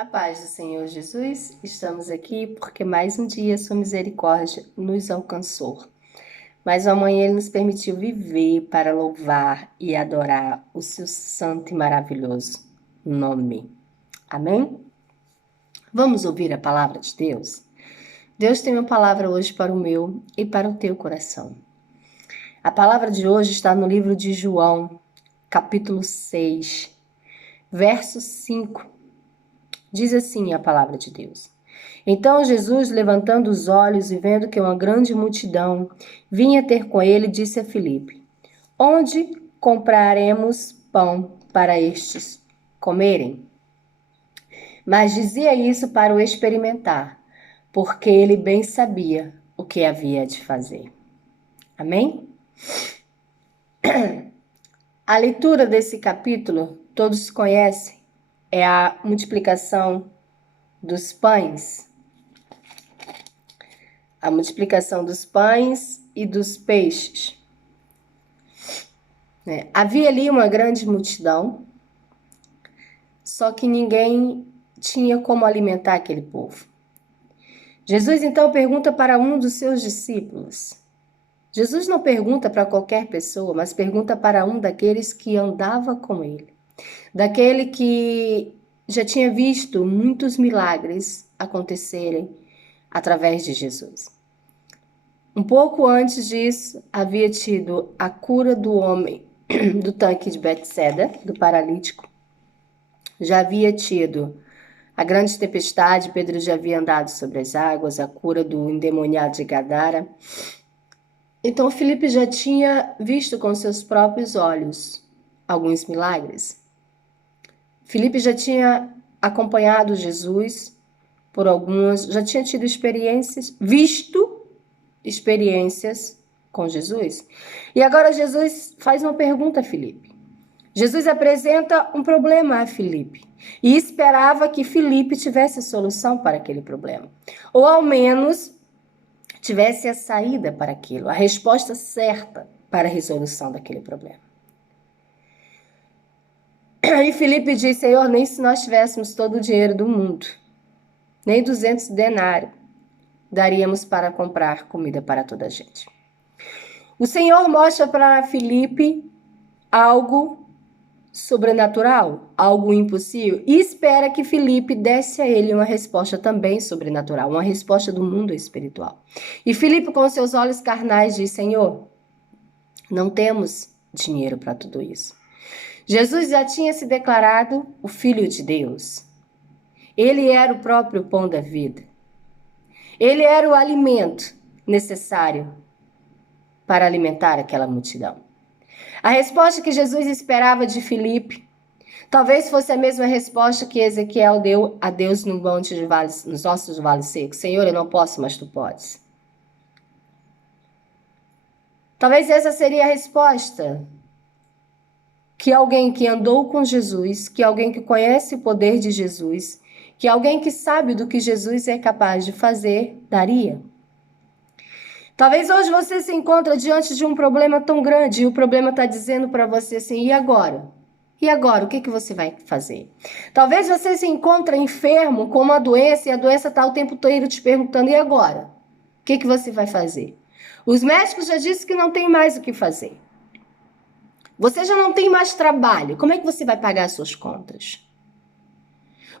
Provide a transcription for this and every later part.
A paz do Senhor Jesus, estamos aqui porque mais um dia sua misericórdia nos alcançou. Mais uma manhã Ele nos permitiu viver para louvar e adorar o seu santo e maravilhoso nome. Amém? Vamos ouvir a palavra de Deus? Deus tem uma palavra hoje para o meu e para o teu coração. A palavra de hoje está no livro de João, capítulo 6, verso 5. Diz assim a palavra de Deus. Então Jesus, levantando os olhos e vendo que uma grande multidão vinha ter com ele, disse a Filipe: Onde compraremos pão para estes comerem? Mas dizia isso para o experimentar, porque ele bem sabia o que havia de fazer. Amém? A leitura desse capítulo, todos conhecem, é a multiplicação dos pães. A multiplicação dos pães e dos peixes. Havia ali uma grande multidão, só que ninguém tinha como alimentar aquele povo. Jesus então pergunta para um dos seus discípulos. Jesus não pergunta para qualquer pessoa, mas pergunta para um daqueles que andava com ele. Daquele que já tinha visto muitos milagres acontecerem através de Jesus. Um pouco antes disso, havia tido a cura do homem do tanque de Betseda, do paralítico. Já havia tido a grande tempestade, Pedro já havia andado sobre as águas, a cura do endemoniado de Gadara. Então, Filipe já tinha visto com seus próprios olhos alguns milagres. Filipe já tinha acompanhado Jesus por algumas, já tinha tido experiências, visto experiências com Jesus. E agora Jesus faz uma pergunta a Filipe. Jesus apresenta um problema a Filipe e esperava que Filipe tivesse a solução para aquele problema. Ou ao menos tivesse a saída para aquilo, a resposta certa para a resolução daquele problema. E Filipe diz: Senhor, nem se nós tivéssemos todo o dinheiro do mundo, nem 200 denários, daríamos para comprar comida para toda a gente. O Senhor mostra para Filipe algo sobrenatural, algo impossível, e espera que Filipe desse a ele uma resposta também sobrenatural, uma resposta do mundo espiritual. E Filipe, com seus olhos carnais, diz: Senhor, não temos dinheiro para tudo isso. Jesus já tinha se declarado o Filho de Deus. Ele era o próprio pão da vida. Ele era o alimento necessário para alimentar aquela multidão. A resposta que Jesus esperava de Filipe talvez fosse a mesma resposta que Ezequiel deu a Deus no monte de vales, nos ossos do vale seco. Senhor, eu não posso, mas tu podes. Talvez essa seria a resposta que alguém que andou com Jesus, que alguém que conhece o poder de Jesus, que alguém que sabe do que Jesus é capaz de fazer, daria. Talvez hoje você se encontre diante de um problema tão grande e o problema está dizendo para você assim: e agora? E agora, o que você vai fazer? Talvez você se encontre enfermo com uma doença e a doença está o tempo todo te perguntando: e agora? O que você vai fazer? Os médicos já disseram que não tem mais o que fazer. Você já não tem mais trabalho. Como é que você vai pagar as suas contas?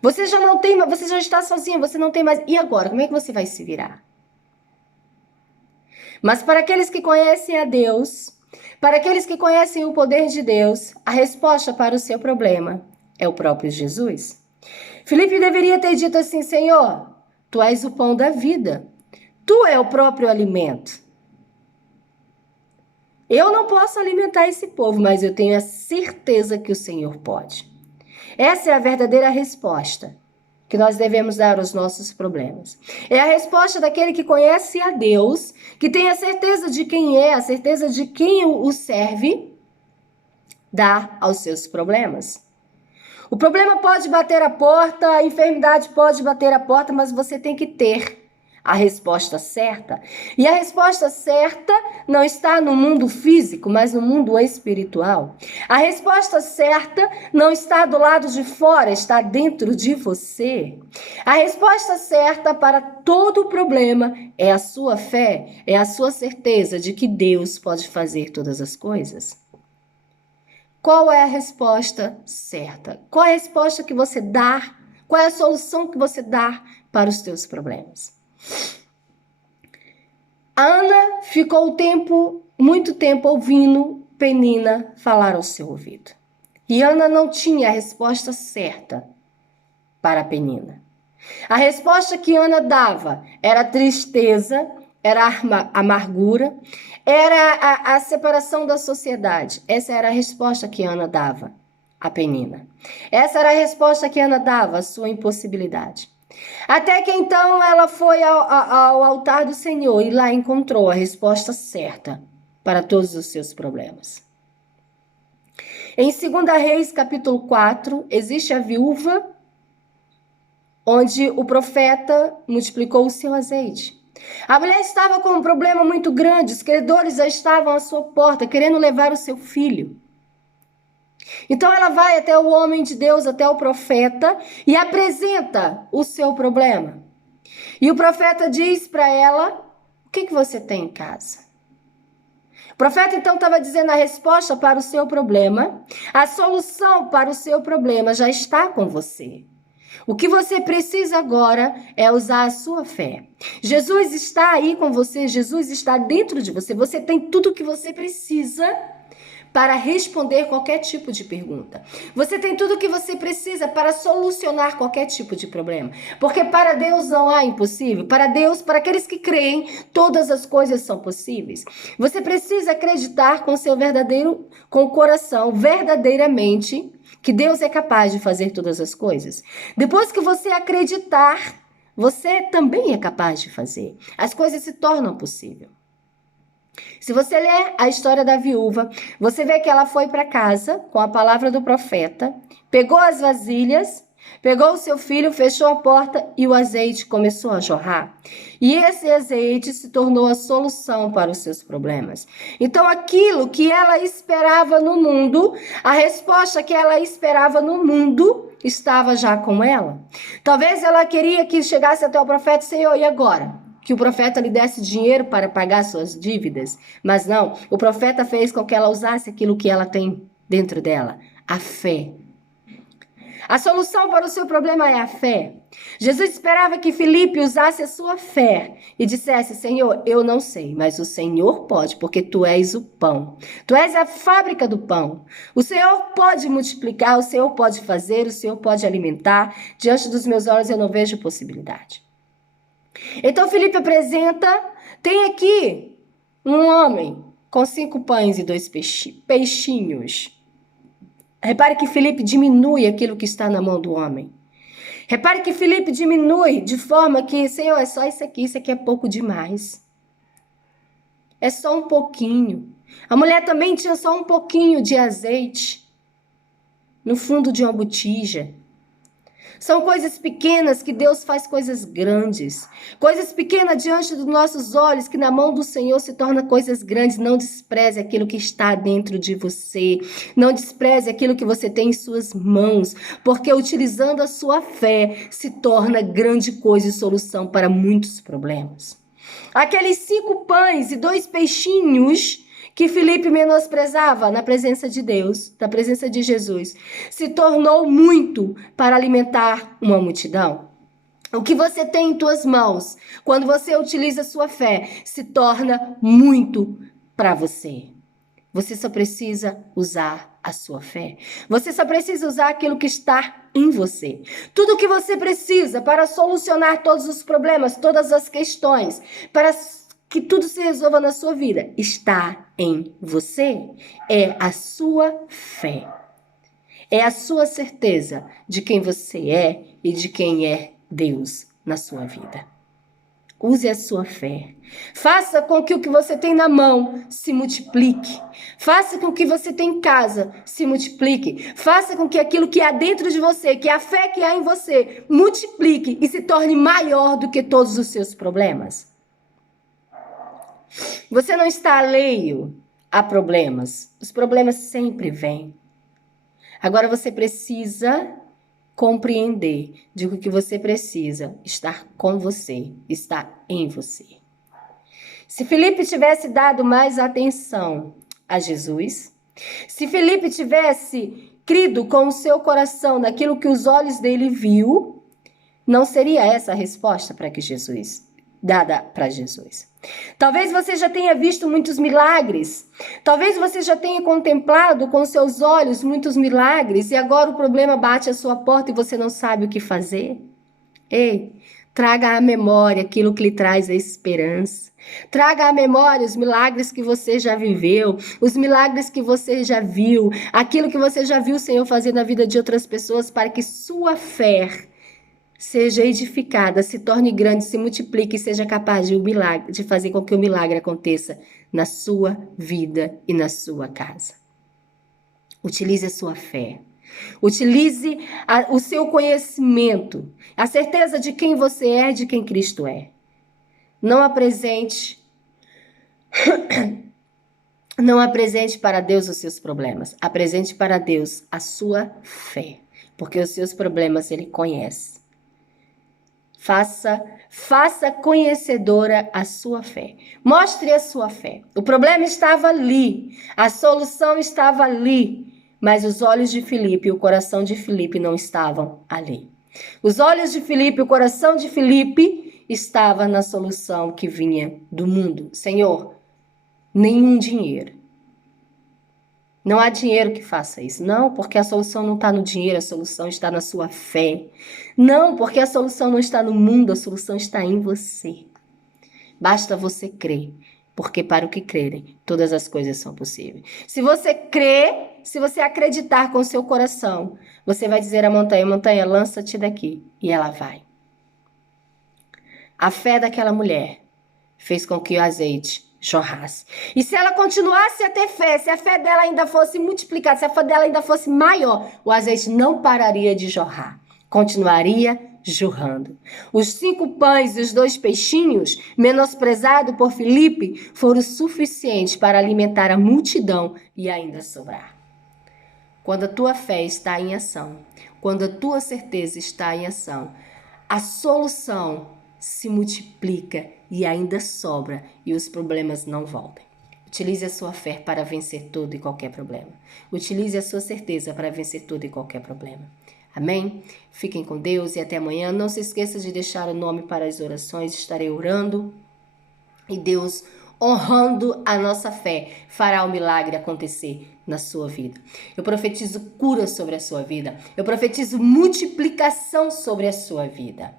Você já está sozinha, você não tem mais. E agora, como é que você vai se virar? Mas para aqueles que conhecem a Deus, para aqueles que conhecem o poder de Deus, a resposta para o seu problema é o próprio Jesus. Filipe deveria ter dito assim: Senhor, tu és o pão da vida. Tu é o próprio alimento. Eu não posso alimentar esse povo, mas eu tenho a certeza que o Senhor pode. Essa é a verdadeira resposta que nós devemos dar aos nossos problemas. É a resposta daquele que conhece a Deus, que tem a certeza de quem é, a certeza de quem o serve, dá aos seus problemas. O problema pode bater a porta, a enfermidade pode bater a porta, mas você tem que ter a resposta certa. E a resposta certa não está no mundo físico, mas no mundo espiritual. A resposta certa não está do lado de fora, está dentro de você. A resposta certa para todo problema é a sua fé, é a sua certeza de que Deus pode fazer todas as coisas. Qual é a resposta certa? Qual é a resposta que você dá? Qual é a solução que você dá para os teus problemas? A Ana ficou muito tempo ouvindo Penina falar ao seu ouvido. E Ana não tinha a resposta certa para Penina. A resposta que Ana dava era tristeza, era amargura, era a separação da sociedade. Essa era a resposta que Ana dava a Penina. Essa era a resposta que Ana dava à sua impossibilidade. Até que então ela foi ao altar do Senhor e lá encontrou a resposta certa para todos os seus problemas. Em 2 Reis, capítulo 4, existe a viúva onde o profeta multiplicou o seu azeite. A mulher estava com um problema muito grande, os credores já estavam à sua porta, querendo levar o seu filho. Então ela vai até o homem de Deus, até o profeta, e apresenta o seu problema. E o profeta diz para ela: o que você tem em casa? O profeta então estava dizendo a resposta para o seu problema, a solução para o seu problema já está com você. O que você precisa agora é usar a sua fé. Jesus está aí com você, Jesus está dentro de você, você tem tudo o que você precisa para responder qualquer tipo de pergunta. Você tem tudo o que você precisa para solucionar qualquer tipo de problema. Porque para Deus não há impossível. Para Deus, para aqueles que creem, todas as coisas são possíveis. Você precisa acreditar com o coração, verdadeiramente, que Deus é capaz de fazer todas as coisas. Depois que você acreditar, você também é capaz de fazer. As coisas se tornam possíveis. Se você ler a história da viúva, você vê que ela foi para casa com a palavra do profeta, pegou as vasilhas, pegou o seu filho, fechou a porta e o azeite começou a jorrar. E esse azeite se tornou a solução para os seus problemas. Então, aquilo que ela esperava no mundo, a resposta que ela esperava no mundo, estava já com ela. Talvez ela queria que chegasse até o profeta: Senhor, e agora? Que o profeta lhe desse dinheiro para pagar suas dívidas. Mas não, o profeta fez com que ela usasse aquilo que ela tem dentro dela, a fé. A solução para o seu problema é a fé. Jesus esperava que Filipe usasse a sua fé e dissesse: Senhor, eu não sei, mas o Senhor pode, porque tu és o pão. Tu és a fábrica do pão. O Senhor pode multiplicar, o Senhor pode fazer, o Senhor pode alimentar. Diante dos meus olhos eu não vejo possibilidade. Então Filipe apresenta: tem aqui um homem com 5 pães e 2 peixinhos. Repare que Filipe diminui aquilo que está na mão do homem. Repare que Filipe diminui de forma que: Senhor, é só isso aqui é pouco demais. É só um pouquinho. A mulher também tinha só um pouquinho de azeite no fundo de uma botija. São coisas pequenas que Deus faz coisas grandes. Coisas pequenas diante dos nossos olhos, que na mão do Senhor se torna coisas grandes. Não despreze aquilo que está dentro de você. Não despreze aquilo que você tem em suas mãos. Porque utilizando a sua fé se torna grande coisa e solução para muitos problemas. Aqueles 5 pães e 2 peixinhos que Filipe menosprezava na presença de Deus, na presença de Jesus, se tornou muito para alimentar uma multidão. O que você tem em tuas mãos, quando você utiliza a sua fé, se torna muito para você. Você só precisa usar a sua fé. Você só precisa usar aquilo que está em você. Tudo o que você precisa para solucionar todos os problemas, todas as questões, para que tudo se resolva na sua vida, está em você. É a sua fé. É a sua certeza de quem você é e de quem é Deus na sua vida. Use a sua fé. Faça com que o que você tem na mão se multiplique. Faça com que você tem em casa se multiplique. Faça com que aquilo que há dentro de você, que a fé que há em você, multiplique e se torne maior do que todos os seus problemas. Você não está alheio a problemas. Os problemas sempre vêm. Agora você precisa compreender de que o que você precisa estar com você, está em você. Se Felipe tivesse dado mais atenção a Jesus, se Felipe tivesse crido com o seu coração naquilo que os olhos dele viu, não seria essa a resposta para que Jesus dada para Jesus. Talvez você já tenha visto muitos milagres. Talvez você já tenha contemplado com seus olhos muitos milagres e agora o problema bate à sua porta e você não sabe o que fazer. Ei, traga à memória aquilo que lhe traz a esperança. Traga à memória os milagres que você já viveu, os milagres que você já viu, aquilo que você já viu o Senhor fazer na vida de outras pessoas para que sua fé seja edificada, se torne grande, se multiplique e seja capaz de fazer com que o milagre aconteça na sua vida e na sua casa. Utilize a sua fé. Utilize o seu conhecimento, a certeza de quem você é, de quem Cristo é. Não apresente para Deus os seus problemas. Apresente para Deus a sua fé, porque os seus problemas Ele conhece. Faça conhecedora a sua fé. Mostre a sua fé. O problema estava ali, a solução estava ali, mas os olhos de Filipe e o coração de Filipe não estavam ali. Os olhos de Filipe e o coração de Filipe estava na solução que vinha do mundo. Senhor, nenhum dinheiro. Não há dinheiro que faça isso. Não, porque a solução não está no dinheiro, a solução está na sua fé. Não, porque a solução não está no mundo, a solução está em você. Basta você crer, porque para o que crerem, todas as coisas são possíveis. Se você crer, se você acreditar com o seu coração, você vai dizer à montanha, montanha, lança-te daqui. E ela vai. A fé daquela mulher fez com que o azeite jorrasse. E se ela continuasse a ter fé, se a fé dela ainda fosse multiplicada, se a fé dela ainda fosse maior, o azeite não pararia de jorrar, continuaria jorrando. Os 5 pães e os 2 peixinhos, menosprezados por Filipe, foram suficientes para alimentar a multidão e ainda sobrar. Quando a tua fé está em ação, quando a tua certeza está em ação, a solução se multiplica e ainda sobra e os problemas não voltam. Utilize a sua fé para vencer todo e qualquer problema. Utilize a sua certeza para vencer todo e qualquer problema. Amém? Fiquem com Deus e até amanhã. Não se esqueça de deixar o nome para as orações. Estarei orando e Deus, honrando a nossa fé, fará o milagre acontecer na sua vida. Eu profetizo cura sobre a sua vida. Eu profetizo multiplicação sobre a sua vida.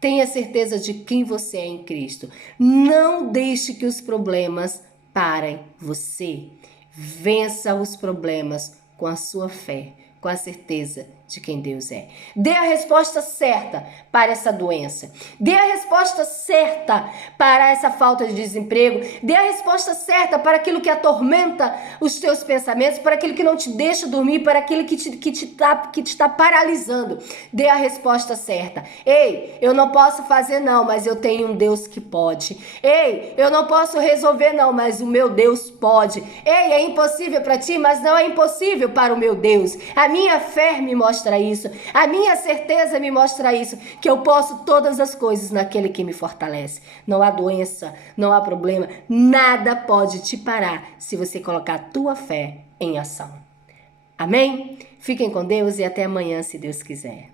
Tenha certeza de quem você é em Cristo. Não deixe que os problemas parem você. Vença os problemas com a sua fé, com a certeza de quem Deus é. Dê a resposta certa para essa doença. Dê a resposta certa para essa falta de desemprego. Dê a resposta certa para aquilo que atormenta os teus pensamentos, para aquilo que não te deixa dormir, para aquilo que te está paralisando. Dê a resposta certa. Ei, eu não posso fazer não, mas eu tenho um Deus que pode. Ei, eu não posso resolver não, mas o meu Deus pode. Ei, é impossível para ti, mas não é impossível para o meu Deus. A minha fé me mostra isso, a minha certeza me mostra isso, que eu posso todas as coisas naquele que me fortalece. Não há doença, não há problema, nada pode te parar se você colocar a tua fé em ação. Amém? Fiquem com Deus e até amanhã, se Deus quiser.